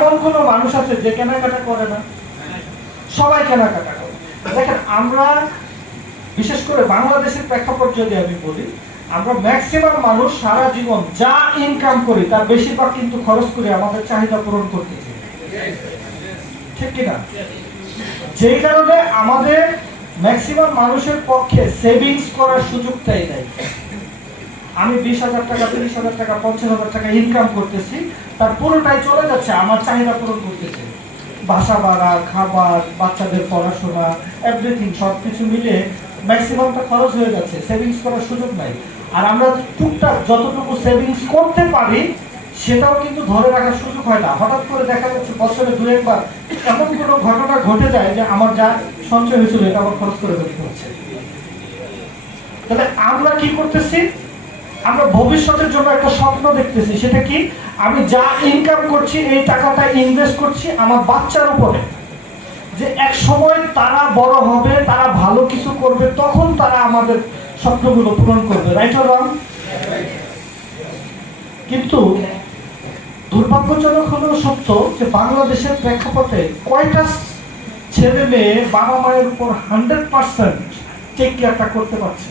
এমন কোন মানুষ আছে যে কেনাকাটা করে না? সবাই কেনাকাটা করে। দেখেন, আমরা বিশেষ করে বাংলাদেশের প্রেক্ষাপট যদি আমি বলি, আমরা ম্যাক্সিমাম মানুষ সারা জীবন যা ইনকাম করি তার বেশিরভাগ কিন্তু খরচ করে আমাদের চাহিদা পূরণ করতে চাই, ঠিক কিনা? যেই কারণে আমাদের ম্যাক্সিমাম মানুষের পক্ষে সেভিংস করার সুযোগটাই নাই। আমি 20,000 টাকা, 30,000 টাকা, 50,000 টাকা ইনকাম করতেছি, তার পুরোটাই চলে যাচ্ছে আমার চাহিদা পূরণ করতেছে। বাসা ভাড়া, খাবার, বাচ্চাদের পড়াশোনা, এভরিথিং সবকিছু মিলে ম্যাক্সিমামটা খরচ হয়ে যাচ্ছে, সেভিংস করার সুযোগ নাই। আর আমরা টুকটাক যতটুকু সেভিংস করতে পারি সেটাও কিন্তু ধরে রাখার সুযোগ হয় না। হঠাৎ করে দেখা যাচ্ছে বছরে 2-1 বার এমন কোনো ঘটনা ঘটে যায় যে আমার যা সঞ্চয় হয়েছিল এটা আবার খরচ করে ফেলতে হচ্ছে। তাহলে আমরা কি করতেছি? আমরা ভবিষ্যতের জন্য একটা স্বপ্ন দেখতেছি। সেটা কি? আমি যা ইনকাম করছি এই টাকাটা ইনভেস্ট করছি আমার বাচ্চার উপরে, যে এক সময় তারা বড় হবে, তারা ভালো কিছু করবে, তখন তারা আমাদের স্বপ্নগুলো পূরণ করবে। Right or wrong? কিন্তু দুর্ভাগ্যজনক হলেও সত্য যে বাংলাদেশের প্রেক্ষাপটে কয়টা ছেলে মেয়ে বাবা মায়ের উপর 100% টেক কেয়ারটা করতে পারছে?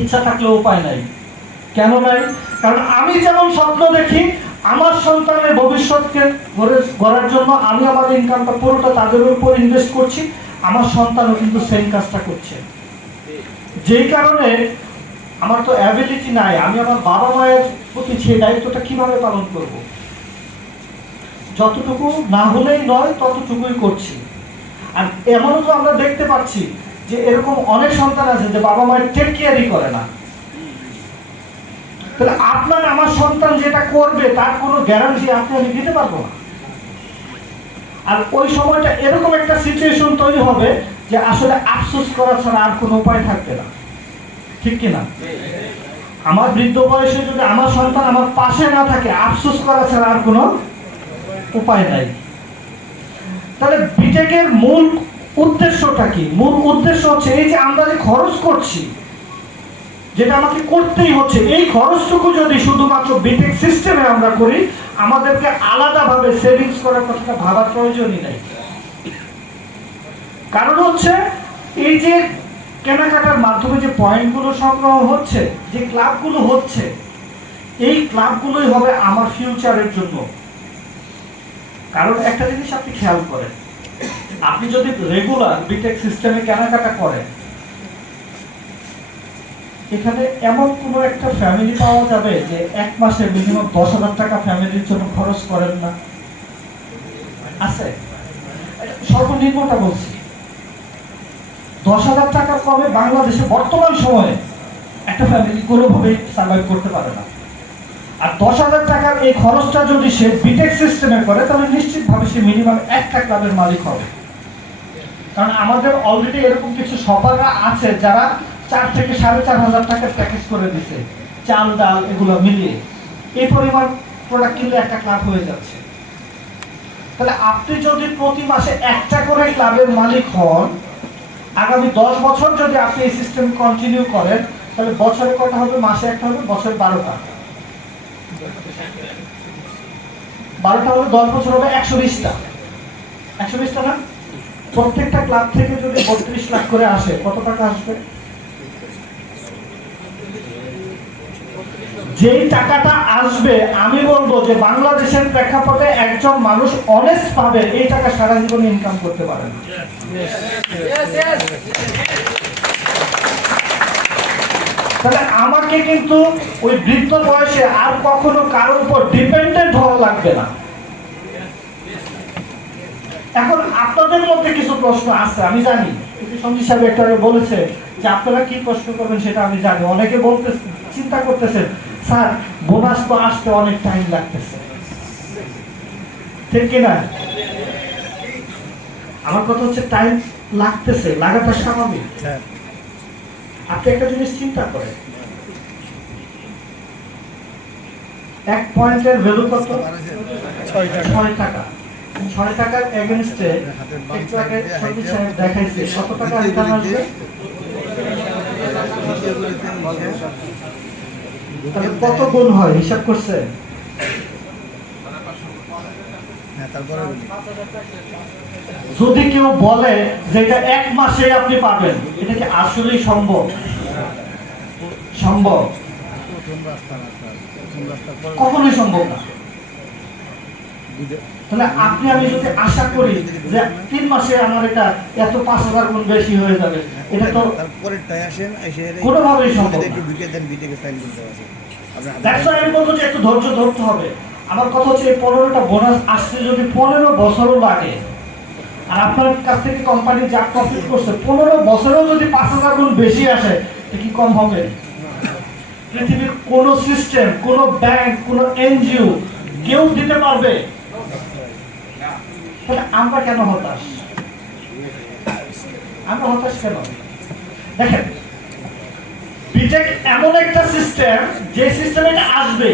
ইচ্ছা থাকলে উপায় নাই। কেন নাই? কারণ আমি যেমন স্বপ্ন দেখি আমার সন্তানের ভবিষ্যৎকে গড়ার জন্য আমি আমার ইনকামটা পুরোটা তাদের উপর ইনভেস্ট করছি, আমার সন্তানও কিন্তু সেম কাজটা করছে। যেই কারণে আমার তো অ্যাবিলিটি নাই, আমি আমার বাবা মায়ের প্রতি সেই দায়িত্বটা কিভাবে পালন করব? যতটুকু না হলেই নয় ততটুকুই করছি। আর এমনও তো আমরা দেখতে পাচ্ছি যে এরকম অনেক সন্তান আছে যে বাবা মায়ের টেক কেয়ারই করে না। তাহলে আপনার আমার সন্তান যেটা করবে তার কোনো গ্যারান্টি আপনি আমি দিতে পারবো না। আর ওই সময়টা এরকম একটা সিচুয়েশন তৈরি হবে যে আসলে আফসোস করা ছাড়া আর কোনো উপায় থাকবে না, ঠিক কিনা? আমার বৃদ্ধ বয়সে যদি আমার সন্তান আমার পাশে না থাকে, আফসোস করা ছাড়া আর কোনো উপায় নাই। তাহলে বিটেকের মূল উদ্দেশ্যটা কি? মূল উদ্দেশ্য হচ্ছে এই যে আমরা যে খরচ করছি, যেটা আমাকে করতেই হচ্ছে, এই খরচটুকু যদি শুধুমাত্র বিটেক সিস্টেমে আমরা করি, আমাদেরকে আলাদাভাবে সেভিংস করার কথাটা ভাবার প্রয়োজনই নাই। কারণ হচ্ছে এই যে কেনাকাটার মাধ্যমে যে পয়েন্টগুলো সংগ্রহ হচ্ছে, যে ক্লাবগুলো হচ্ছে, এই ক্লাবগুলোই হবে আমার ফিউচারের জন্য। কারণ একটা জিনিস আপনি খেয়াল করেন, আপনি যদি রেগুলার বিটেক সিস্টেমে কেনাকাটা করেন, এখানে এমন কোনো একটা ফ্যামিলি পাওয়া যাবে যে এক মাসে মিনিমাম 10,000 টাকা ফ্যামিলির জন্য খরচ করেন না? আছে? সর্বনিম্নটা বলছি, 10,000 টাকার কমে বাংলাদেশে বর্তমান সময়ে একটা ফ্যামিলি কোনোভাবেই সার্ভাইভ করতে পারে না। আর 10,000 টাকার এই খরচটা যদি সে বিটেক সিস্টেমে করে, তাহলে নিশ্চিতভাবে সে মিনিমাম একটা ক্লাবের মালিক হবে। কারণ আমাদের অলরেডি এরকম কিছু শপাররা আছে যারা 4 থেকে 4,500 টাকার প্যাকেজ করে দিচ্ছে, চাল ডাল এগুলো মিলিয়ে এই পরিমাণ প্রোডাক্ট কিনলে একটা ক্লাব হয়ে যাচ্ছে। তাহলে আপনি যদি প্রতি মাসে একটা করে ক্লাবের মালিক হন, আগামী 10 বছর যদি আপনি এই সিস্টেম কন্টিনিউ করেন, তাহলে বছরে কটা হবে? মাসে একটা হবে, বছরে 12টা। 12টা হলে 10 বছর হবে 120টা। 120টা না? প্রত্যেকটা ক্লাব থেকে যদি 32 লাখ করে আসে, কত টাকা আসবে? যেই টাকাটা আসবে, আমি বলবো যে বাংলাদেশের প্রেক্ষাপটে একজন মানুষ অনেস্ট ভাবে এই টাকা সারা জীবন ইনকাম করতে পারে না। তাহলে আমাকে কিন্তু ওই বৃদ্ধ বয়সে আর কখনো কারোর উপর ডিপেন্ডেন্ট হওয়া লাগবে না। এখন আপনাদের মধ্যে কিছু প্রশ্ন আছে, আমি জানি। সঞ্জীব সাহেব একটা বলেছে যে আপনারা কি প্রশ্ন করবেন সেটা আমি জানি। অনেকে বলতে চিন্তা করতেছেন, স্যার বোনাস তো আসতে অনেক টাইম লাগতেছে, ঠিক কিনা? আমার কথা হচ্ছে টাইম লাগতেছে, লাগাটা স্বাভাবিক। আপনি একটা জিনিস চিন্তা করেন, এক পয়েন্টের ভ্যালু কত? 6 টাকা। 6 টাকার এগেইনস্টে একটু আগে সঞ্জীব সাহেব দেখাইছে কত টাকা রিটার্ন আসবে? তাহলে কত গুণ হয় হিসাব করছে? যদি কেউ বলে যে এটা 1 মাসে আপনি পাবেন, এটা কি আসলেই সম্ভব? সম্ভব? কখনোই সম্ভব না। তাহলে আপনি আমি যদি আশা করি যে 3 মাসে আমার এটা এত 5000 গুণ বেশি হয়ে যাবে, এটা তো কোনোভাবেই সম্ভব না। আমি বলবো যে একটু ধৈর্য ধরতে হবে। আমার কথা হচ্ছে এই 15টা বোনাস আসছে যদি 15 বছরও লাগে, আর আপনার কাছ থেকে কোম্পানি যা প্রফিট করছে 15 বছরেও যদি 5000 গুণ বেশি আসে, এটা কি কম হবে? পৃথিবীর কোন সিস্টেম, কোন ব্যাংক, কোন এনজিও কেউ দিতে পারবে? তাহলে আমরা কেন হতাশ? আমরা হতাশ কেন? দেখেন, বিটেক এমন একটা সিস্টেম যে সিস্টেমে এটা আসবে,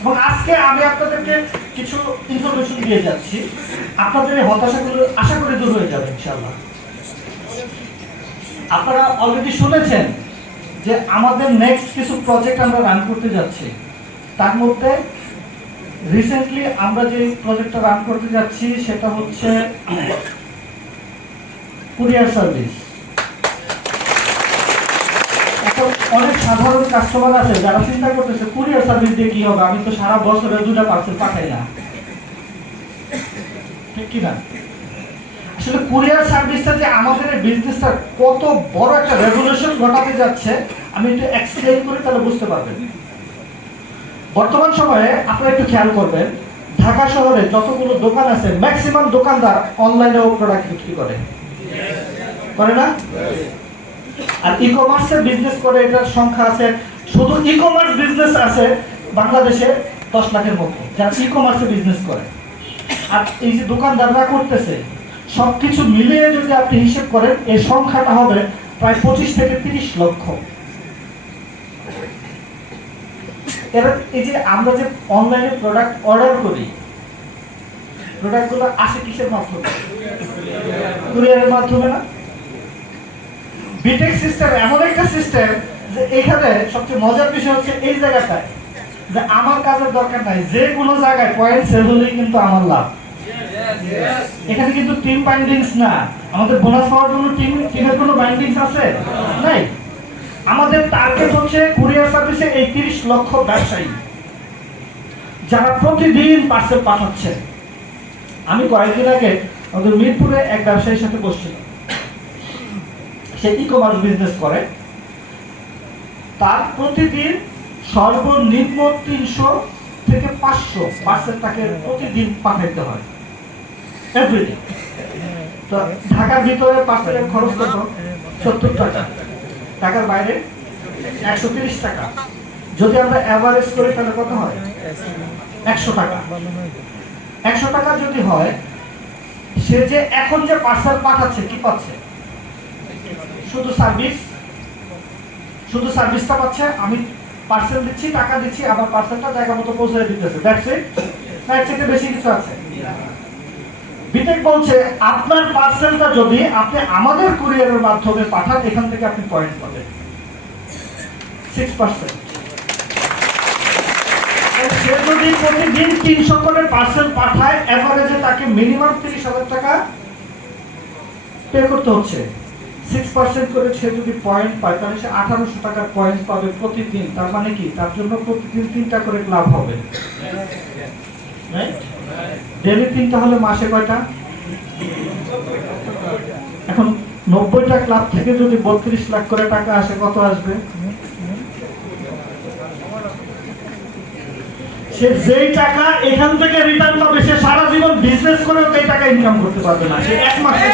এবং আজকে আমি আপনাদেরকে কিছু ইনফরমেশন দিয়ে যাচ্ছি, আপনাদের এই হতাশাগুলো আশা করি দূর হয়ে যাবে ইনশাআল্লাহ। আপনারা অলরেডি শুনেছেন যে আমাদের নেক্সট কিছু প্রজেক্ট আমরা রান করতে যাচ্ছি। তার মধ্যে রিসেন্টলি আমরা যে প্রজেক্টটা রান করতে যাচ্ছি সেটা হচ্ছে কুরিয়ার সার্ভিস। এখন অনেক সাধারণ কাস্টমার আছে যারা চিন্তা করতেছে কুরিয়ার সার্ভিস দিয়ে কি হবে, আমি তো সারা বছরে 2টা পার্সেল পাঠাই না, ঠিক কিনা? আসলে কুরিয়ার সার্ভিসটা যে আমাদের এই বিজনেসটা কত বড় একটা রেভলিউশন ঘটাতে যাচ্ছে, আমি একটু এক্সপ্লেইন করি, তাহলে বুঝতে পারবেন। বর্তমান সময়ে আপনারা একটু খেয়াল করবেন, ঢাকা শহরে যতগুলো দোকান আছে ম্যাক্সিমাম দোকানদার অনলাইনেও প্রোডাক্ট বিক্রি করে না? আর ই কমার্সের বিজনেস করে, এটার সংখ্যা আছে, শুধু ই কমার্স বিজনেস আছে বাংলাদেশে 10 লাখের মতো যারা ই কমার্সে বিজনেস করে। আর এই যে দোকানদাররা করতেছে, সবকিছু মিলিয়ে যদি আপনি হিসেব করেন, এই সংখ্যাটা হবে প্রায় 25 থেকে 30 লক্ষ। এবার এই যে আমরা যে অনলাইনে প্রোডাক্ট অর্ডার করি, প্রোডাক্টগুলো আসে কিসের মাধ্যমে? কুরিয়ারের মাধ্যমে না? বিটেক সিস্টেম এমন একটা সিস্টেম যে এখানে সবচেয়ে মজার বিষয় হচ্ছে এই জায়গাটায় যে আমার কাজের দরকার নাই, যে কোনো জায়গায় পয়েন্ট সেল হলেই কিন্তু আমার লাভ। এখানে কিন্তু টিম বাইন্ডিংস না, আমাদের বোনাস পাওয়ার জন্য টিমের কোনো বাইন্ডিংস আছে নাই। আমাদের টার্গেট হচ্ছে কুরিয়ার সার্ভিসে এই 30 লক্ষ ব্যবসায়ী যারা প্রতিদিন পার্সেল পাঠাচ্ছে। আমি কয়েকদিন আগে আমাদের মিরপুরে এক ব্যবসায়ীর সাথে বসছিলাম, সে ই কমার্স বিজনেস করে, তার প্রতিদিন সর্বনিম্ন 300 থেকে 500 পার্সেল তাকে প্রতিদিন পাঠাইতে হয়, এভরিডে। তো ঢাকার ভিতরে পার্সেলের খরচ কত? 70 টাকা, ঢাকার বাইরে 130 টাকা। যদি আমরা এভারেজ করি তাহলে কত হয়? 100 টাকা। 100 টাকা যদি হয়, সে যে এখন যে পার্সেল পাঠাচ্ছে কি পাচ্ছে? শুধু সার্ভিসটা পাচ্ছে। আমি পার্সেল দিচ্ছি, টাকা দিচ্ছি, আবার পার্সেলটা জায়গা মতো পৌঁছে দিতেছে, দ্যাটস ইট। এর থেকে বেশি কিছু আছে? বিটেক বলছে আপনার পার্সেলটা যদি আপনি আমাদের কুরিয়ারের মাধ্যমে পাঠান, এখান থেকে আপনি পয়েন্ট পাবেন 6%। সে যদি প্রতিদিন 300 করে পার্সেল পাঠায়, এভারেজে তাকে মিনিমাম 30,000 টাকা পে করতে হচ্ছে। 6% করে সে যদি পয়েন্ট পায়, তাহলে সে 1800 টাকার পয়েন্ট পাবে প্রতিদিন। তার মানে কি, তার জন্য প্রতিদিন 3টা করে ক্লাব হবে, ডেলি 3টা হলে মাসে কয়টা? এখন 90টা ক্লাব থেকে যদি 32 লাখ করে টাকা আসে, কত আসবে? সে যেই টাকা এখান থেকে রিটার্ন পাবে, সে সারা জীবন বিজনেস করেও সেই টাকা ইনকাম করতে পারবে না, সে এক মাসে।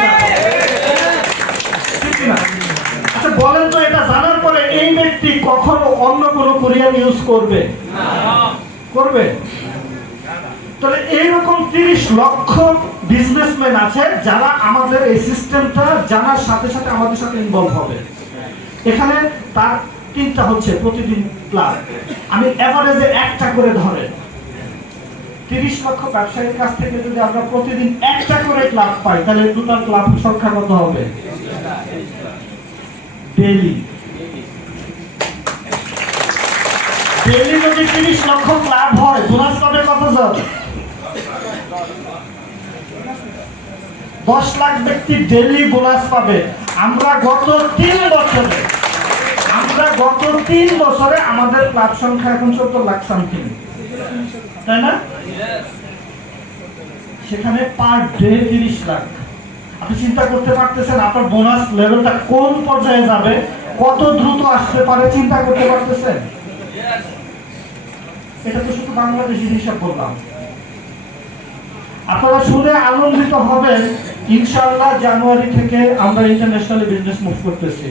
আচ্ছা বলেন তো, এটা জানার পরে এই ব্যক্তি কখনো অন্য কোনো কুরিয়ার ইউজ করবে? তাহলে এইরকম 30 লক্ষ বিজনেসম্যান আছে যারা আমাদের এই সিস্টেমটা জানার সাথে সাথে আমাদের সাথে ইনভলভ হবে। এখানে তার 3টা হচ্ছে প্রতিদিন ক্লাব। আমি এভারেজে 1টা করে ধরেন, 30 লক্ষ ব্যবসায়ীর কাছ থেকে যদি আমরা প্রতিদিন 1টা করে ক্লাব পাই, তাহলে টোটাল ক্লাব সংখ্যা কত হবে? ডেইলি যদি 30 লক্ষ ক্লাব হয়, বোনাস পাবে কত জন? 10 লাখ ব্যক্তি ডেইলি বোনাস পাবে। আমরা গত 3 বছরে আমাদের ক্লাব সংখ্যা এখন 14 লাখ সামথিং, তাই না? সেখানে পার ডে 30 লাখ। আপনি চিন্তা করতে পারতেছেন আপনার বোনাস লেভেলটা কোন পর্যায়ে যাবে, কত দ্রুত আসতে পারে, চিন্তা করতে পারতেছেন? এটা তো শুধু বাংলাদেশের হিসাব বললাম। আপনারা শুনে আনন্দিত হবেন, ইনশাআল্লাহ জানুয়ারি থেকে আমরা ইন্টারন্যাশনাল বিজনেস মুভ করতেছি।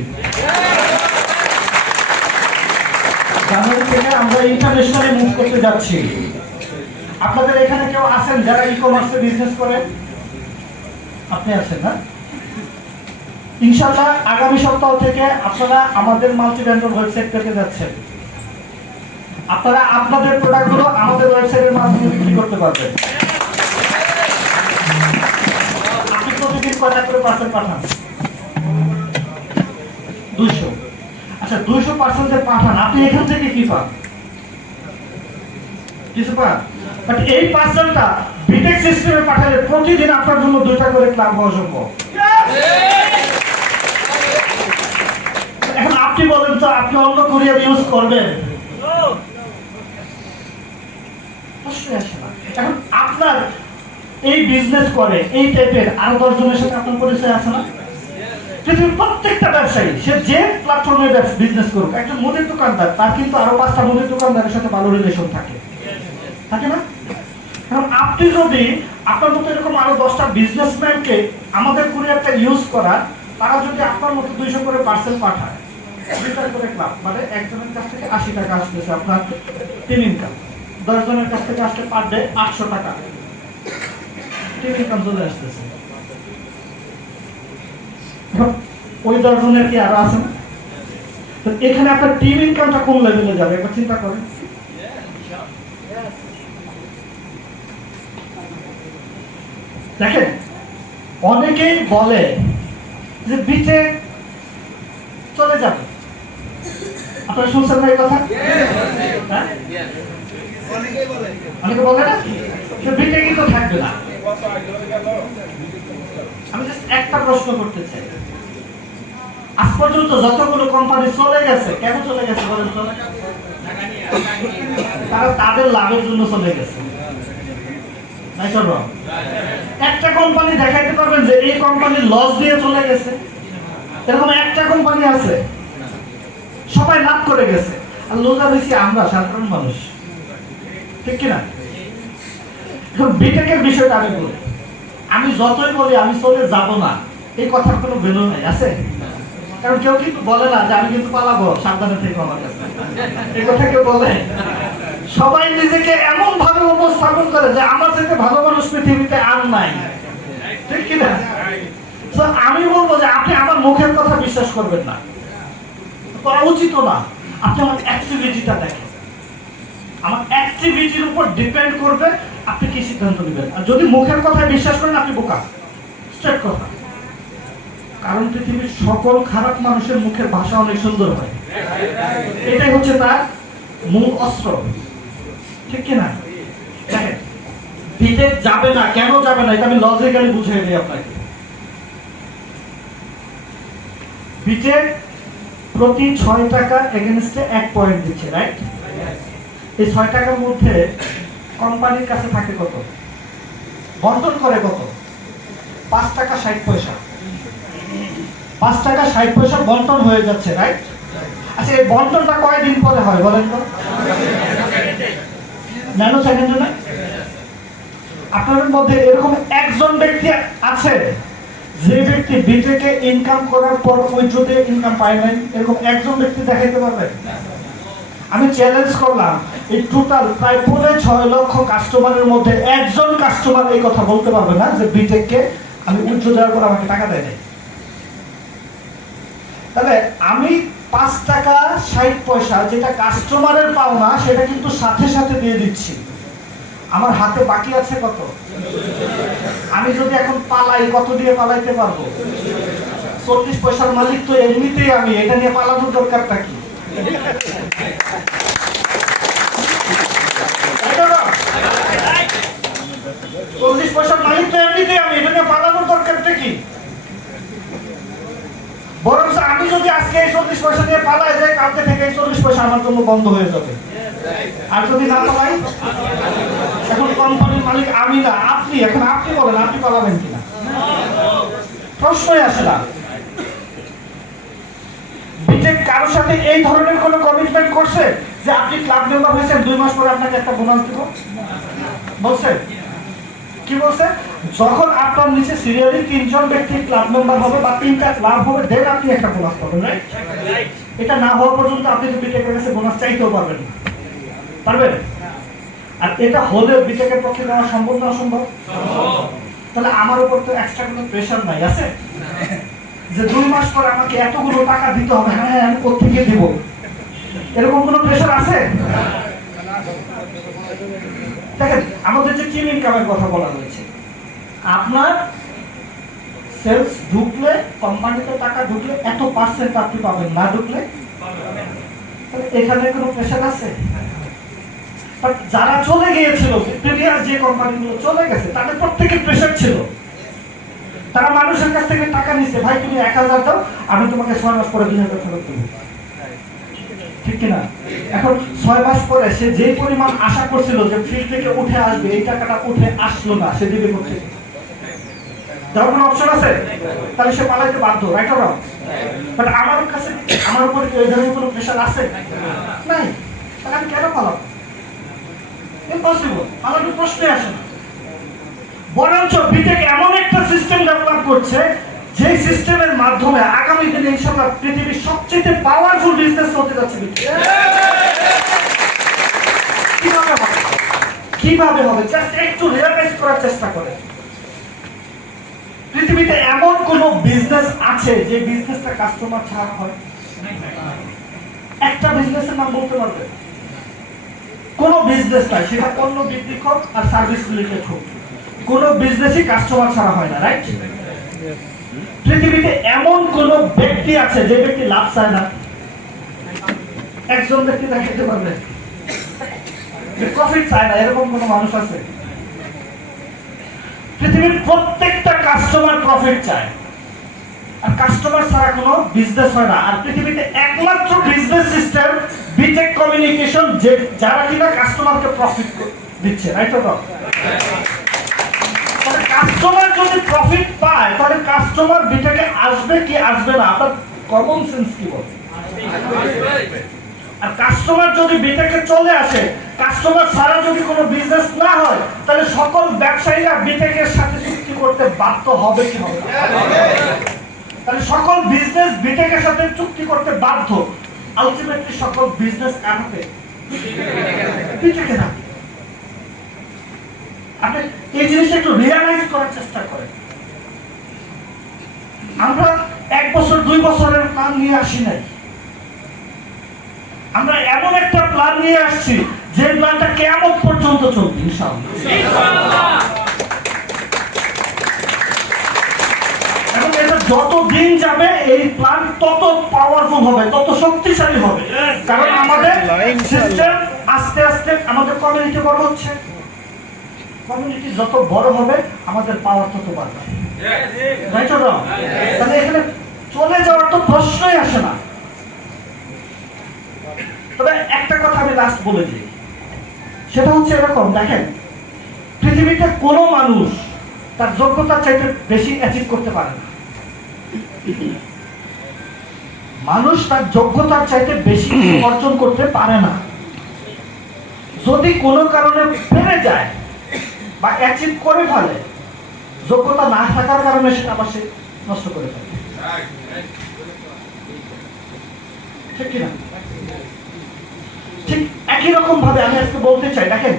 জানুয়ারি থেকে আমরা ইন্টারন্যাশনালি মুভ করতে যাচ্ছি। আপনাদের এখানে কেউ আছেন যারা ই কমার্সে বিজনেস করে? আপনি আছেন না? ইনশাআল্লাহ আগামী সপ্তাহ থেকে আপনারা আমাদের মাল্টি ভেন্ডর ওয়েবসাইট পেতে যাচ্ছেন। আপনারা আপনাদের প্রোডাক্টগুলো আমাদের ওয়েবসাইটের মাধ্যমে বিক্রি করতে পারবেন। আপনি প্রতিদিন কয়টা করে পার্সেল পাঠান? 200। আচ্ছা, 200 পার্সেল যে পাঠান, আপনি এখান থেকে কি পান? কিছু পান? বাট এই পার্সেলটা বিটেক সিস্টেমে পাঠালে প্রতিদিন আপনার জন্য 2টা করে ক্লাব হওয়া সম্ভব। এখন আপনি বলেন তো, আপনি অন্য কুরিয়ার ইউজ করবেন? এখন আপনার এই বিজনেস করে এই টাইপের আরো 10 জনের সাথে আপনার পরিচয় আছে না? পৃথিবীর প্রত্যেকটা ব্যবসায়ী, সে যে প্ল্যাটফর্মে বিজনেস করুক, একজন মুদির দোকানদার, তার কিন্তু আরো 5টা মুদির দোকানদারের সাথে ভালো রিলেশন থাকে না? কারণ আপনি যদি আপনার মতো এরকম আরো 10টা বিজনেসম্যানকে আমাদের কুরিয়ারটা ইউজ করার, তারা যদি আপনার মতো 200 করে পার্সেল পাঠায়, 2টা করে ক্লাব, মানে একজনের কাছ থেকে 80 টাকা আসতেছে, আপনার 3 ইনকাম। 10 জনের কাছ থেকে আসলে পার ডে 800 টাকা, 3 ইনকাম চলে আসতেছে। ওই 10 জনের কি আরো আছেন? তো এখানে আপনার টিম ইনকামটা কোন লেভেলে যাবে একবার চিন্তা করেন। দেখেন, অনেকেই বলে যে বিটে চলে যাবে। আপনারা শুনছেন না এই কথা? অনেকে বলে না বিটে কিন্তু থাকবে না। আমি জাস্ট একটা প্রশ্ন করতে চাই, আজ পর্যন্ত যতগুলো কোম্পানি চলে গেছে, কেন চলে গেছে বলেন তো? তারা তাদের লাভের জন্য চলে গেছে। একটা কোম্পানি দেখাইতে পারবেন যে এই কোম্পানি লস দিয়ে চলে গেছে? এরকম একটা কোম্পানি আছে? সবাই লাভ করে গেছে, আর লুজার হয়েছি আমরা সাধারণ মানুষ, ঠিক কিনা? এখন বিটেকের বিষয়টা আমি বলি, আমি যতই বলি আমি চলে যাব না, এই কথার কোনো ভ্যালু নাই, আছে? কারণ কেউ কিন্তু বলে না যে আমি কিন্তু পালাবো, সাবধানে থেকে আমার কাছে, এই কথা কেউ বলে? সবাই নিজেকে এমন ভাবে উপস্থাপন করে যে আমার থেকে ভালো মানুষ পৃথিবীতে আর নাই, ঠিক কিনা? তো আমি বলবো যে আপনি আমার মুখের কথা বিশ্বাস করবেন না, করা উচিত না। আপনি আমার অ্যাক্টিভিটিটা দেখেন, আমার অ্যাক্টিভিটির উপর ডিপেন্ড করবে আপনি কি সিদ্ধান্ত নেবেন। আর যদি মুখের কথায় বিশ্বাস করেন, আপনি বোকা, স্ট্রেট কথা। কারণ পৃথিবীর সকল খারাপ মানুষের মুখের ভাষা অনেক সুন্দর হয়, এটাই হচ্ছে তার মূল অস্ত্র, ঠিক কিনা? দেখেন, বিটেক যাবে না, কেন যাবে না এটা আমি লজিক্যালি বুঝিয়ে দিই আপনাকে। বিটেক প্রতি 6 টাকা এগেইনস্টে 1 পয়েন্ট দিচ্ছে, রাইট? এই 6 টাকার মধ্যে কোম্পানির কাছে থাকে কত? বন্টন করে কত? 5 টাকা 60 পয়সা। 5 টাকা 60 পয়সা বন্টন হয়ে যাচ্ছে, রাইট? আচ্ছা, এই বন্টনটা কয়দিন পরে হয় বলেন তো? ন্যানো সেকেন্ডে না? আপনাদের মধ্যে এরকম একজন ব্যক্তি আছে যে ব্যক্তি বিটেকে ইনকাম করার পর উইথড্রতে ইনকাম পায় নাই? এরকম একজন ব্যক্তি দেখাইতে পারবেন? আমি চ্যালেঞ্জ করলাম, এই টোটাল প্রায় 6.5 লক্ষ কাস্টমারের মধ্যে একজন কাস্টমার এই কথা বলতে পারবে না যে বিটেককে আমি উইথড্র দেওয়ার পর আমাকে টাকা দেয় নাই। তাহলে আমি 5 টাকা 60 পয়সা যেটা কাস্টমারের পাওনা, সেটা কিন্তু সাথে সাথে দিয়ে দিচ্ছি। আমার হাতে বাকি আছে কত? আমি যদি এখন পালাই, কত দিয়ে পালাইতে পারবো? 40 পয়সার মালিক তো এমনিতেই আমি, এটা নিয়ে পালানোর দরকারটা কি? 40 পয়সার মালিক তো এমনিতেই আমি, এটা নিয়ে পালানোর দরকারটা বরং আমি যদি আজকে এই 40 পয়সা দিয়ে পালাই যাই, কালকে থেকে এই 40 পয়সা আমার জন্য বন্ধ হয়ে যাবে। আর যদি না পালাই, এখন কোম্পানির মালিক আমি না আপনি, এখন আপনি বলেন আপনি পালাবেন কিনা, প্রশ্নই আসে না। বিটেক কারোর সাথে এই ধরনের কোনো কমিটমেন্ট করছে যে আপনি ক্লাব মেম্বার হয়েছেন 2 মাস পরে আপনাকে একটা বোনাস দিব? বলছে কি বলছে? যখন আপনার নিচে সিরিয়ালি 3 জন ব্যক্তি ক্লাব মেম্বার হবে বা 3টা ক্লাব হবে, দেন আপনি একটা বোনাস পাবেন, রাইট? এটা না হওয়া পর্যন্ত আপনি তো বিটেকের কাছে বোনাস চাইতেও পারবেন না, পারবেন? আর এটা হলে বিটেকের পক্ষে দেওয়া সম্ভব না অসম্ভব? তাহলে আমার উপর তো এক্সট্রা কোনো প্রেশার নাই, আছে যে 2 মাস পরে আমাকে এতগুলো টাকা দিতে হবে, হ্যাঁ আমি কোত্থেকে দেব, এরকম কোনো প্রেশার আছে? দেখেন আমাদের যে টিম ইনকামের কথা বলা হয়েছে, আপনার সেলস ঢুকলে, কোম্পানিতে টাকা ঢুকলে এত পার্সেন্ট আপনি পাবেন, না ঢুকলে এখানে কোনো প্রেশার আছে? বাট যারা চলে গিয়েছিল, প্রিভিয়াস যে কোম্পানিগুলো চলে গেছে, তাদের প্রত্যেকের প্রেশার ছিল। তারা মানুষের কাছ থেকে টাকা নিচ্ছে, ভাই তুমি 1000 দাও, আমি তোমাকে 6 মাস পরে 2000 ফেরত দেবো, ঠিক কিনা? এখন 6 মাস পরে সে যে পরিমাণ আশা করছিল যে ফিল্ড থেকে উঠে আসবে, এই টাকাটা উঠে আসলো না, সে দিবে করছে দেওয়ার কোনো অপশন আছে? তাহলে সে পালাইতে বাধ্য, রাইট অর রং? বাট আমার কাছে, আমার উপরে কি ওই ধরনের কোনো প্রেশার আছে? নাই। তাহলে আমি কেন পালাবো? ইম্পসিবল, আমার তো প্রশ্নই আসে না। বরঞ্চ বিটেক এমন একটা সিস্টেম ডেভেলপ করছে, যে সিস্টেমের মাধ্যমে আগামী দিনে ইনশাআল্লাহ পৃথিবীর সবচেয়ে পাওয়ারফুল বিজনেস হতে যাচ্ছে বিটেক। কিভাবে হবে? কিভাবে হবে? জাস্ট একটু রিয়েলাইজ করার চেষ্টা করে। পৃথিবীতে এমন কোন বিজনেস আছে যে বিজনেসটা কাস্টমার ছাড়া হয়? একটা বিজনেসের নাম বলতে পারবে? কোন বিজনেস নাই, সেটা পণ্য বিক্রি হোক আর সার্ভিস রিলেটেড হোক, কোন বিজনেসই কাস্টমার ছাড়া হয় না, রাইট? পৃথিবীতে এমন কোন ব্যক্তি আছে যে ব্যক্তি লাভ চায় না? একজন ব্যক্তি দেখাতে পারবে যে প্রফিট চায় না, এরকম কোন মানুষ আছে? পৃথিবীর প্রত্যেকটা কাস্টমার প্রফিট চায়, আর কাস্টমার ছাড়া কোনো বিজনেস হয় না। আর পৃথিবীতে একমাত্র বিজনেস সিস্টেম বিটেক কমিউনিকেশন, যে যারা কিনা কাস্টমারকে প্রফিট দিচ্ছে, রাইট অর রং? তাহলে কাস্টমার যদি প্রফিট পায়, তাহলে কাস্টমার বিটেকে আসবে কি আসবে না? আপনার কমন সেন্স কি বলে? আর কাস্টমার যদি বিটেকে চলে আসে, কাস্টমার ছাড়া যদি কোনো বিজনেস না হয়, তাহলে সকল ব্যবসায়ীরা বিটেকের সাথে চুক্তি করতে বাধ্য হবে কি হবে? তাহলে সকল বিজনেস বিটেকের সাথে চুক্তি করতে বাধ্য। আলটিমেটলি সকল বিজনেস কার হবে? বিটেকে না। আপনি এই জিনিসটা একটু রিয়ালাইজ করার চেষ্টা করেন। আমরা 1 বছর 2 বছরের প্ল্যান নিয়ে আসি নাই, আমরা এমন একটা প্ল্যান নিয়ে আসছি যে প্ল্যানটা কিয়ামত পর্যন্ত চলবে ইনশাআল্লাহ। এবং এটা যত দিন যাবে এই প্ল্যান তত পাওয়ারফুল হবে, তত শক্তিশালী হবে, কারণ আমাদের সিস্টেম আস্তে আস্তে, আমাদের কমিউনিটি বড় হচ্ছে। কমিউনিটি যত বড় হবে আমাদের পাওয়ার তত বাড়বে, রাইট অর রং? তাহলে এখানে চলে যাওয়ার তো প্রশ্নই আসে না। তবে একটা কথা আমি লাস্ট বলে দিই, সেটা হচ্ছে এরকম, দেখেন পৃথিবীতে কোনো মানুষ তার যোগ্যতার চাইতে বেশি অ্যাচিভ করতে পারে না। মানুষ তার যোগ্যতার চাইতে বেশি অর্জন করতে পারে না। যদি কোনো কারণে পেরে যায় বা অ্যাচিভ করে ফেলে, যোগ্যতা না থাকার কারণে সেটা আবার সে নষ্ট করে ফেলে, ঠিক কিনা? ঠিক একই রকম ভাবে আমি আজকে বলতে চাই, দেখেন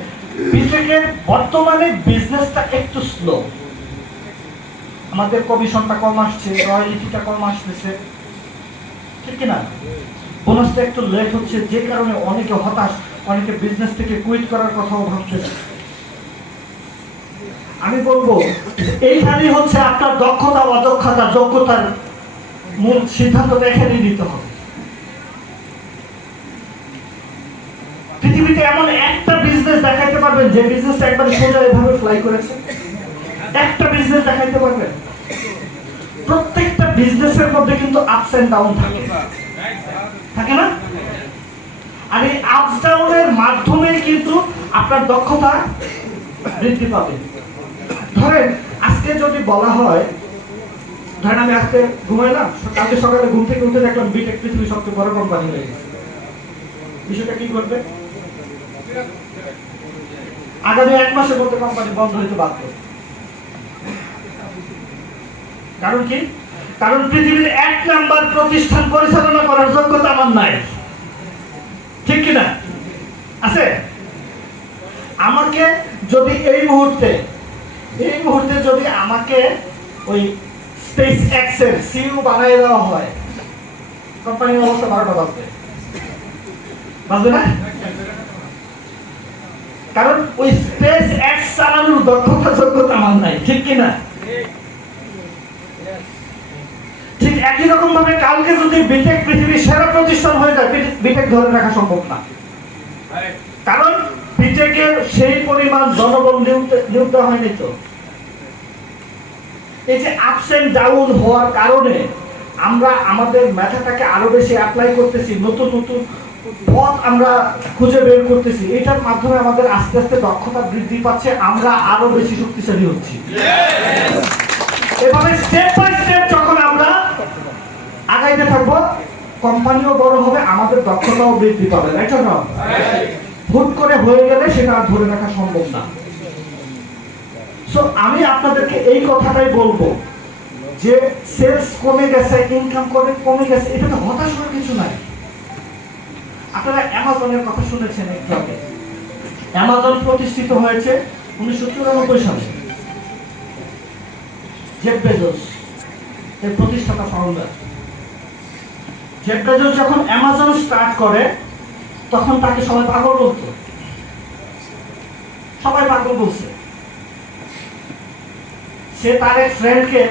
বিটেকের বর্তমানে বিজনেসটা একটু স্লো, আমাদের কমিশনটা কম আসছে, রয়্যালটিটা কম আসতেছে, ঠিক কিনা? বোনাসটা একটু লেট হচ্ছে, যে কারণে অনেকে হতাশ, অনেকে বিজনেস থেকে কুইট করার কথাও ভাবতেছে। আমি বলবো এইখানেই হচ্ছে আপনার দক্ষতা অদক্ষতা, যোগ্যতার মূল সিদ্ধান্তটা এখানেই নিতে হবে। পৃথিবীতে এমন একটা বিজনেস দেখাইতে পারবেন যে বিজনেসটা একবারে সোজা এভাবে ফ্লাই করেছে? একটা বিজনেস দেখাইতে পারবেন? প্রত্যেকটা বিজনেসের মধ্যে কিন্তু আপস এন্ড ডাউন থাকে, থাকে না? আর এই আপস ডাউনের মাধ্যমে কিন্তু আপনার দক্ষতা বৃদ্ধি পাবে। ধরেন আজকে যদি বলা হয়, ধরেন আমি আজকে ঘুমাইলাম, কালকে সকালে ঘুম থেকে উঠে দেখলাম বিটেক পৃথিবীর সবচেয়ে বড় কোম্পানি হয়ে গেছে, বিষয়টা কি করবে? আগামী 1 মাসের মধ্যে কোম্পানি বন্ধ হইতে বাধ্য। কারণ কি? কারণ পৃথিবীর 1 নাম্বার প্রতিষ্ঠান পরিচালনা করার যোগ্যতা আমার নাই, ঠিক কিনা? আছে? আমাকে যদি এই মুহূর্তে যদি আমাকে ওই স্পেস এক্স এর সিইও বানাই দেওয়া হয়, কোম্পানির অবস্থা 12টা বাজবে, বাজবে না? কারণ ওই স্পেস এক্স চালানোর দক্ষতা যোগ্যতা আমার নাই, ঠিক কিনা? ঠিক একই রকম ভাবে কালকে যদি বিটেক পৃথিবীর সেরা প্রতিষ্ঠান হয়ে যায়, বিটেক ধরে রাখা সম্ভব না। কারণ বিটেকের সেই পরিমাণ জনবল নিয়োগ দেওয়া হয়নি। তো এই যে আপস এন্ড ডাউন হওয়ার কারণে আমরা আমাদের মেধাটাকে আরো বেশি অ্যাপ্লাই করতেছি, নতুন নতুন পথ আমরা খুঁজে বের করতেছি, এটার মাধ্যমে আমাদের আস্তে আস্তে দক্ষতা বৃদ্ধি পাচ্ছে, আমরা আরো বেশি শক্তিশালী হচ্ছি। এভাবে স্টেপ বাই স্টেপ যখন আমরা আগাইতে থাকবো, কোম্পানিও বড় হবে, আমাদের দক্ষতাও বৃদ্ধি পাবে, তাই না? হুট করে হয়ে গেলে সেটা আর ধরে রাখা সম্ভব না। সো আমি আপনাদেরকে এই কথাটাই বলবো যে সেলস কমে গেছে, ইনকাম কমে গেছে, এটা তো হতাশ হওয়ার কিছু নাই। আপনারা অ্যামাজনের কথা শুনেছেন একটু আগে। অ্যামাজন প্রতিষ্ঠিত হয়েছে 1994 সালে। জেফ বেজোস এর প্রতিষ্ঠাতা, ফাউন্ডার। জেফ বেজোস যখন অ্যামাজন স্টার্ট করে তখন তাকে সবাই পাগল বলতো, সবাই পাগল বলছে। সে তার এক ফ্রেন্ডকে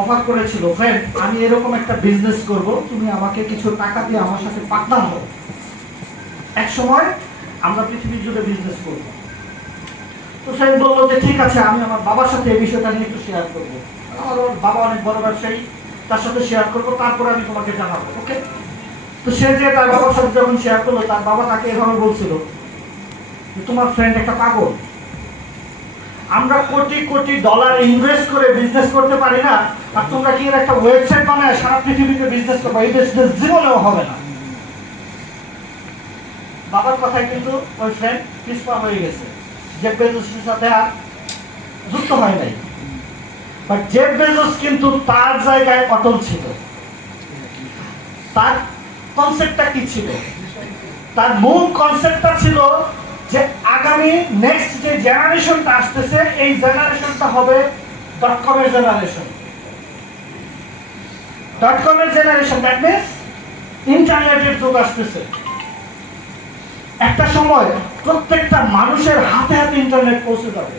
অফার করেছিল, ফ্রেন্ড আমি এরকম একটা বিজনেস করব, তুমি আমাকে কিছু টাকা দিয়ে আমার সাথে পার্টনার হও, এক সময় আমরা পৃথিবী জুড়ে বিজনেস করব। তো ফ্রেন্ড বললো যে ঠিক আছে, আমি আমার বাবার সাথে এই বিষয়টা নিয়ে একটু শেয়ার করবো, আমার বাবা অনেক বড় ব্যবসায়ী, তার সাথে শেয়ার করবো, তারপরে আমি তোমাকে জানাবো, ওকে? তো সে যে তার বাবার সাথে যখন শেয়ার করলো, তার বাবা তাকে এভাবে বলছিল যে তোমার ফ্রেন্ড একটা পাগল, আমরা কোটি কোটি ডলার ইনভেস্ট করে বিজনেস করতে পারি না, আর তোমরা কি একটা ওয়েবসাইট বানায় সারা পৃথিবীতে বিজনেস করবে, এই বিজনেস জীবনেও হবে না। বাবার কথায় কিন্তু ওই ফ্রেন্ড পিছপা হয়ে গেছে, জেফ বেজোসের সাথে আর যুক্ত হয় নাই। বাট জেফ বেজোস কিন্তু তার জায়গায় অটল ছিল। তার কনসেপ্টটা কি ছিল? তার মূল কনসেপ্টটা ছিল যে আগামী নেক্সট যে জেনারেশনটা আসতেছে, এই জেনারেশনটা হবে ডটকমের জেনারেশন। ডটকমের জেনারেশন দ্যাট মিন্স ইন্টারনেটের যুগ আসতেছে। একটা সময় প্রত্যেকটা মানুষের হাতে হাতে ইন্টারনেট পৌঁছে যাবে।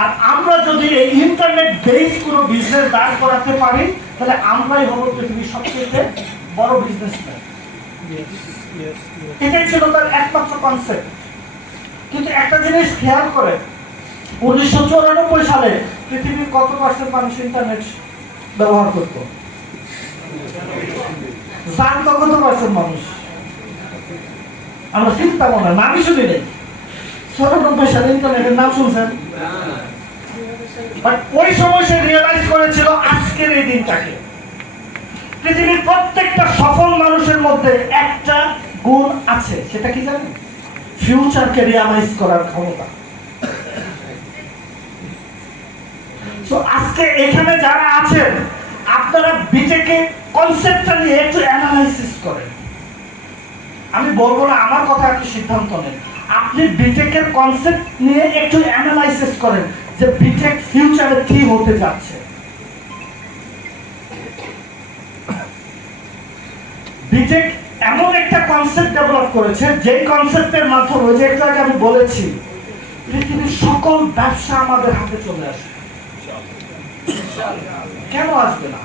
আর আমরা যদি এই ইন্টারনেট বেস কোনো বিজনেস দাঁড় করাতে পারি, তাহলে আমরাই হব পৃথিবীর সবচেয়ে বড় বিজনেসম্যান। এটাই ছিল তার একমাত্র কনসেপ্ট। কিন্তু একটা জিনিস খেয়াল করে, 1994 সালে পৃথিবীর কত পার্সেন্ট মানুষ ইন্টারনেট ব্যবহার করত? জানতো কত পার্সেন্ট মানুষ? আমরা চিন্তা মনে নামই শুনি নেই। 94 সালে ইন্টারনেটের নাম শুনছেন? বাট ওই সময় সে রিয়েলাইজ করেছিল আজকের এই দিনটাকে। পৃথিবীর প্রত্যেকটা সফল মানুষের মধ্যে একটা গুণ আছে, সেটা কি জানেন? ফিউচারকে রিয়ালাইজ করার ক্ষমতা। তো আজকে এখানে যারা আছেন, আপনারা বিটেকে কনসেপ্টটা নিয়ে একটু অ্যানালাইসিস করেন। আমি বলবো না আমার কথা, আপনি সিদ্ধান্ত নেন। আপনি বিটেকের কনসেপ্ট নিয়ে একটু অ্যানালাইসিস করেন যে বিটেক ফিউচারে কি হতে যাচ্ছে। বিটেক এমন একটা কনসেপ্ট ডেভেলপ করেছে, যে কনসেপ্টের মাধ্যমে, যে একটু আগে আমি বলেছি, পৃথিবীর সকল ব্যবসা আমাদের হাতে চলে আসে। কেন আসবে না?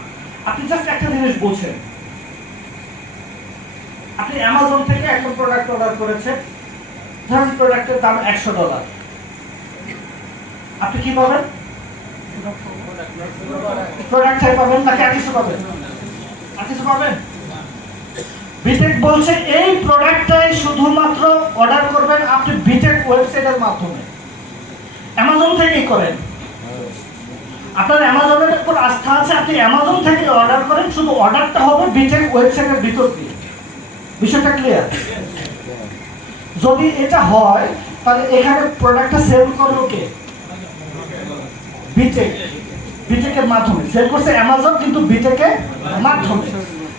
আপনি জাস্ট একটা জিনিস বোঝেন। আপনি অ্যামাজন থেকে একটা প্রোডাক্ট অর্ডার করেছেন, ধরেন প্রোডাক্টের দাম $100, আপনি কি পাবেন? প্রোডাক্টটাই পাবেন নাকি আর কিছু পাবেন? আর কিছু পাবেন? বিটেক বলছে এই প্রোডাক্টটাই শুধুমাত্র অর্ডার করবেন আপনি বিটেক ওয়েবসাইটের মাধ্যমে, অ্যামাজন থেকেই করেন। আপনার অ্যামাজনের উপর আস্থা আছে, আপনি অ্যামাজন থেকে অর্ডার করেন, শুধু অর্ডারটা হবে বিটেক ওয়েবসাইটের ভিতর দিয়ে। বিষয়টা ক্লিয়ার? যদি এটা হয় তাহলে এখানে প্রোডাক্টটা সেল করলো কে? বিটেক। বিটেকের মাধ্যমে সেল করছে অ্যামাজন, কিন্তু বিটেকের মাধ্যমে।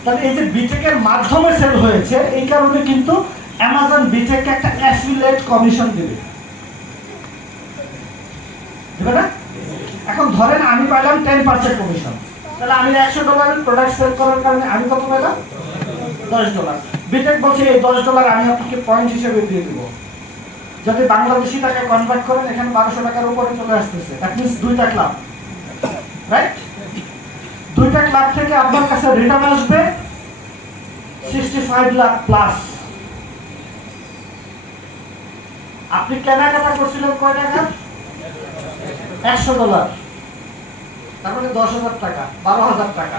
তাহলে এই যে বিটেকের মাধ্যমে সেল হয়েছে, এই কারণে কিন্তু অ্যামাজন বিটেককে একটা অ্যাফিলিয়েট কমিশন দেবে না? এখন ধরেন আমি পাইলাম 10% কমিশন, তাহলে আমি $100 প্রোডাক্ট সেল করার কারণে আমি কত পেলাম? $10। বিটেক বলছে এই $10 আমি আপনাকে পয়েন্ট হিসেবে দিয়ে দিব। যদি বাংলাদেশি টাকায় কনভার্ট করেন এখানে 1200 টাকার উপরে চলে আসতেছে, দ্যাট মিন্স 2টা ক্লাব, রাইট? 2টা ক্লাব থেকে আপনার কাছে রিটার্ন আসবে 65 লাখ প্লাস। আপনি কেনাকাটা করছিলেন কয় টাকা? $100, তার মানে 10,000 টাকা, 12,000 টাকা।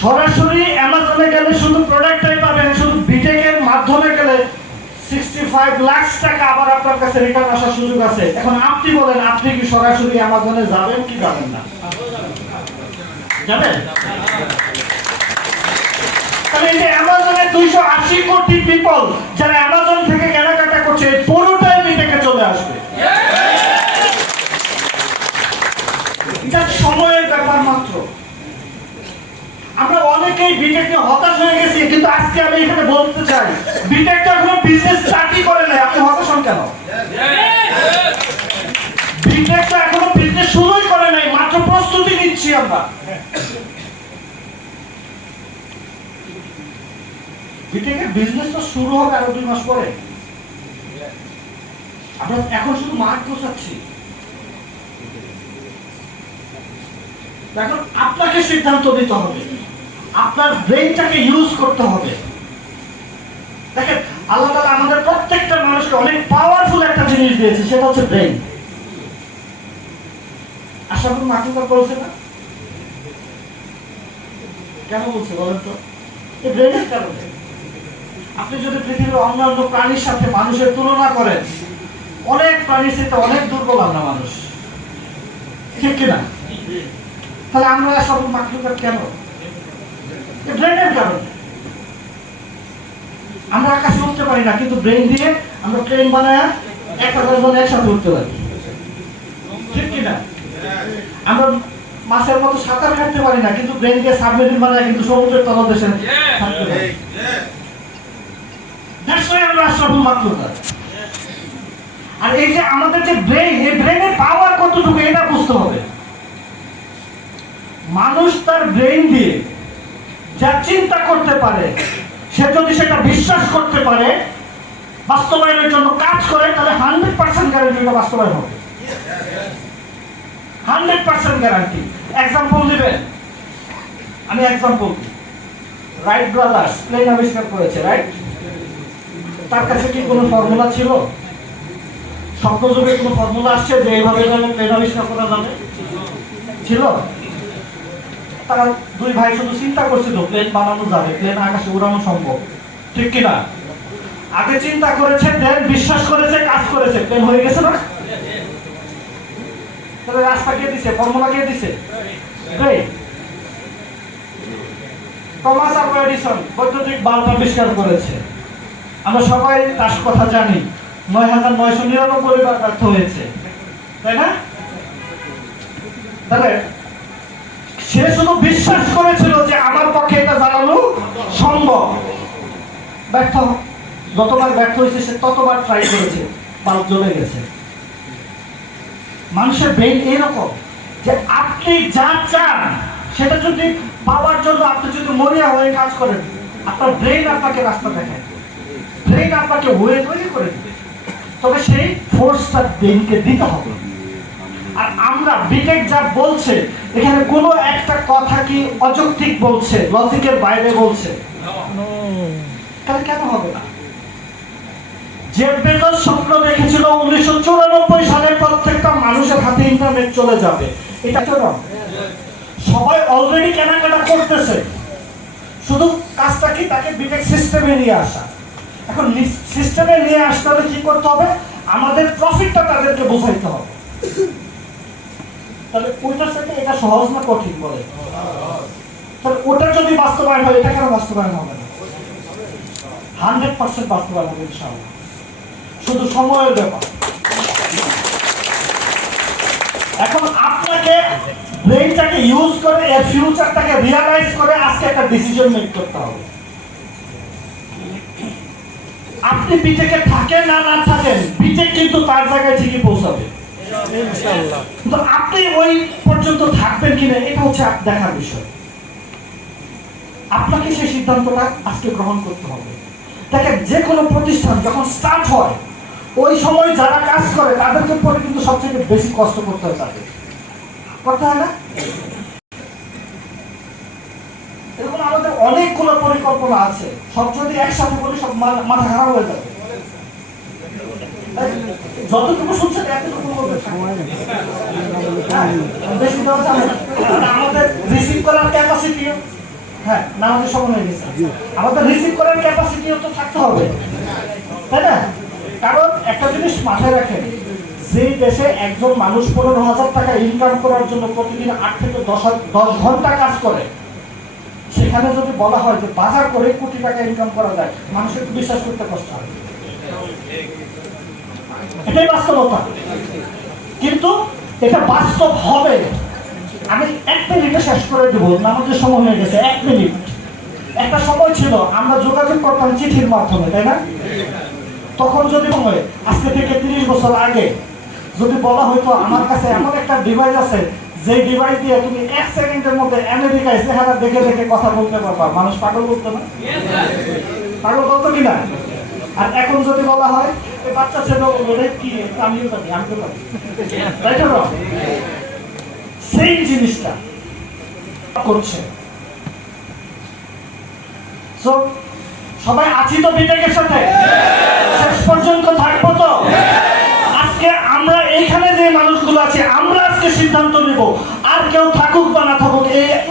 সরাসরি অ্যামাজনে গেলে শুধু প্রোডাক্টটাই পাবেন, শুধু বিটেকের মাধ্যমে গেলে 65 লাখ টাকা আবার আপনার কাছে রিটার্ন আসার সুযোগ আছে। এখন আপনি বলেন, আপনি কি সরাসরি অ্যামাজনে যাবেন কি যাবেন না? যাবেন? তাহলে এই যে অ্যামাজনে 280 কোটি পিপল যারা অ্যামাজন থেকে কেনাকাটা করছে, পুরোটাই বিটেকে চলে আসবে। এটা সময়ের ব্যাপার মাত্র। আমরা অনেকেই বিটেক নিয়ে হতাশ হয়ে গেছি, কিন্তু আজকে আমি এখানে বলতে চাই বিটেকটা কোনো বিজনেস স্টার্টই করে নাই। আপনি হতাশ হন কেন? বিটেকটা এখনো বিজনেস শুরুই করে নাই, মাত্র প্রস্তুতি নিচ্ছি আমরা। বিটেকের বিজনেস তো শুরু হবে আরো 2 মাস পরে। আমরা এখন শুধু মাঠ গোছাচ্ছি। এখন আপনাকে সিদ্ধান্ত নিতে হবে, আপনার ব্রেইনটাকে ইউজ করতে হবে। দেখেন আল্লাহ তাআলা আমাদের প্রত্যেকটা মানুষকে অনেক পাওয়ারফুল একটা জিনিস দিয়েছে, সেটা হচ্ছে ব্রেইন। আশরাফুল মাখলুকাত বলছে না? কেন বলছে বলেন তো? এই ব্রেইনের কারণে। আপনি যদি পৃথিবীর অন্যান্য প্রাণীর সাথে মানুষের তুলনা করেন, অনেক প্রাণীর সাথে অনেক দুর্বল আমরা মানুষ, ঠিক কিনা? তাহলে আমরা আশরাফুল মাখলুকাত কেন? ব্রেনের কারণে। আমরা আকাশে উঠতে পারি না, কিন্তু ব্রেন দিয়ে আমরা ট্রেন বানায় 1000 জন একসাথে উঠতে পারি, ঠিক কিনা? আমরা মাছের মতো সাঁতার কাটতে পারি না, কিন্তু ব্রেন দিয়ে সাবমেরিন বানায় কিন্তু সমুদ্রের তলদেশে থাকতে পারি। দ্যাটস ওয়াই আমরা আশরাফুল মাখলুকাত। আর এই যে আমাদের যে ব্রেন, এই ব্রেনের পাওয়ার কতটুকু এটা বুঝতে হবে। মানুষ তার ব্রেন দিয়ে যা চিন্তা করতে পারে, সে যদি সেটা বিশ্বাস করতে পারে, বাস্তবায়নের জন্য কাজ করে, তাহলে 100% গ্যারান্টি এটা বাস্তবায়ন হবে। 100% গ্যারান্টি। এক্সাম্পল দিবেন? আমি এক্সাম্পল দিই। রাইট ব্রাদার্স প্লেন আবিষ্কার করেছে, রাইট? তার কাছে কি কোনো ফর্মুলা ছিল? স্বপ্নযুগে কোনো ফর্মুলা আসছে যে এইভাবে প্লেন আবিষ্কার করা যাবে? ছিল? তারা 2 ভাই শুধু চিন্তা করছিল প্লেন বানানো যাবে, প্লেন আকাশে উড়ানো সম্ভব, ঠিক কিনা? আগে চিন্তা করেছে, দেন বিশ্বাস করেছে, কাজ করেছে, প্লেন হয়ে গেছে না? তাহলে রাস্তা কে দিছে? ফর্মুলা কে দিছে? টমাস আলভা এডিসন বৈদ্যুতিক বাল্ব আবিষ্কার করেছে। আমরা সবাই তার কথা জানি, 9999 বার ব্যর্থ হয়েছে, তাই না? তাহলে সে শুধু বিশ্বাস করেছিল যে আমার পক্ষে এটা জ্বালানো সম্ভব। ব্যর্থ, যতবার ব্যর্থ হয়েছে সে ততবার ট্রাই করেছে, বাল্ব জ্বলে গেছে। মানুষের ব্রেন এরকম যে আপনি যা চান সেটা যদি পাওয়ার জন্য আপনি যদি মরিয়া হয়ে কাজ করেন, আপনার ব্রেন আপনাকে রাস্তা দেখায়, ব্রেন আপনাকে ওয়ে তৈরি করে দিবে। তবে সেই ফোর্সটা ব্রেনকে দিতে হবে। আর আমরা বিটেক যা বলছে, এখানে কোনো একটা কথা কি অযৌক্তিক বলছে, লজিকের বাইরে বলছে? তাহলে কেন হবে না? জেফ বেজোস স্বপ্ন দেখেছিল 1994 সালে প্রত্যেকটা মানুষের হাতে ইন্টারনেট চলে যাবে, এটা তো না। সবাই অলরেডি কেনাকাটা করতেছে, শুধু কাজটা কি তাকে বিটেক সিস্টেমে নিয়ে আসা। এখন সিস্টেমে নিয়ে আসতে হলে কি করতে হবে, আমাদের প্রফিটটা তাদেরকে বোঝাইতে হবে। তাহলে ওইটার সাথে এটা সহজ না কঠিন বলে? তাহলে ওটা যদি বাস্তবায়ন হয়, এটা কেন বাস্তবায়ন হবে না? 100% বাস্তবায়ন হবে ইনশাআল্লাহ, শুধু সময়ের ব্যাপার। এখন আপনাকে ব্রেইনটাকে ইউজ করে এর ফিউচারটাকে রিয়ালাইজ করে আজকে একটা ডিসিশন মেক করতে হবে। আপনি বিটেকে থাকেন না না থাকেন, বিটেক কিন্তু তার জায়গায় ঠিকই পৌঁছাবে ইনশাআল্লাহ। কিন্তু আপনি ওই পর্যন্ত থাকবেন কিনা এটা হচ্ছে দেখার বিষয়। আপনাকে সেই সিদ্ধান্তটা আজকে গ্রহণ করতে হবে। দেখেন, যে কোনো প্রতিষ্ঠান যখন স্টার্ট হয়, ওই সময় যারা কাজ করে তাদেরকে পরে কিন্তু সবচেয়ে বেশি কষ্ট করতে হয়, তাদের করতে হয় না? এরকম আমাদের অনেকগুলো পরিকল্পনা আছে, সব যদি একসাথে বলি সব মাথা খারাপ হয়ে যাবে। যতটুকু শুনছেন এতটুকু বেশি দেওয়া যাবে না। আমাদের রিসিভ করার ক্যাপাসিটিও, হ্যাঁ না, আমাদের সময় হয়ে গেছে, আমাদের রিসিভ করার ক্যাপাসিটিও তো থাকতে হবে, তাই না? কারণ একটা জিনিস মাথায় রাখেন, যে দেশে একজন মানুষ 15,000 টাকা ইনকাম করার জন্য প্রতিদিন 8 থেকে 10 ঘন্টা কাজ করে, সেখানে যদি বলা হয় যে বাজার করে কোটি টাকা ইনকাম করা যায়, মানুষের বিশ্বাস করতে কষ্ট হয়। এটাই বাস্তবতা, কিন্তু এটা বাস্তব হবে। আমি 1 মিনিটে শেষ করে দেবো, আমাদের সময় হয়ে গেছে। 1 মিনিট। একটা সময় ছিল আমরা যোগাযোগ করতাম চিঠির মাধ্যমে, তাই না? তখন যদি আজকে থেকে 30 বছর আগে যদি বলা হয়তো আমার কাছে এমন একটা ডিভাইস আছে, যে ডিভাইস দিয়ে তুমি 1 সেকেন্ডের মধ্যে আমেরিকায় চেহারা দেখে দেখে কথা বলতে পারবা, মানুষ পাগল বলতো না? পাগল বলতো কিনা? আর এখন যদি বলা হয় বাচ্চা ছেলে বলে কি, আমিও জানি, আমি তো জানি, তাই তো? সেই জিনিসটা করছে। সবাই আছি তো বিটেকের সাথে, শেষ পর্যন্ত থাকবো তো? আজকে আমরা এইখানে যে মানুষগুলো আছে, আমরা আজকে সিদ্ধান্ত নিব, আর কেউ থাকুক বা না থাকুক,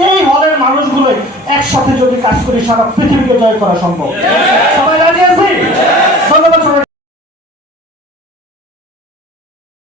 এই হলের মানুষগুলো একসাথে যদি কাজ করি, সারা পৃথিবীকে জয় করা সম্ভব। সবাই রাজি আছি? ধন্যবাদ সবাই।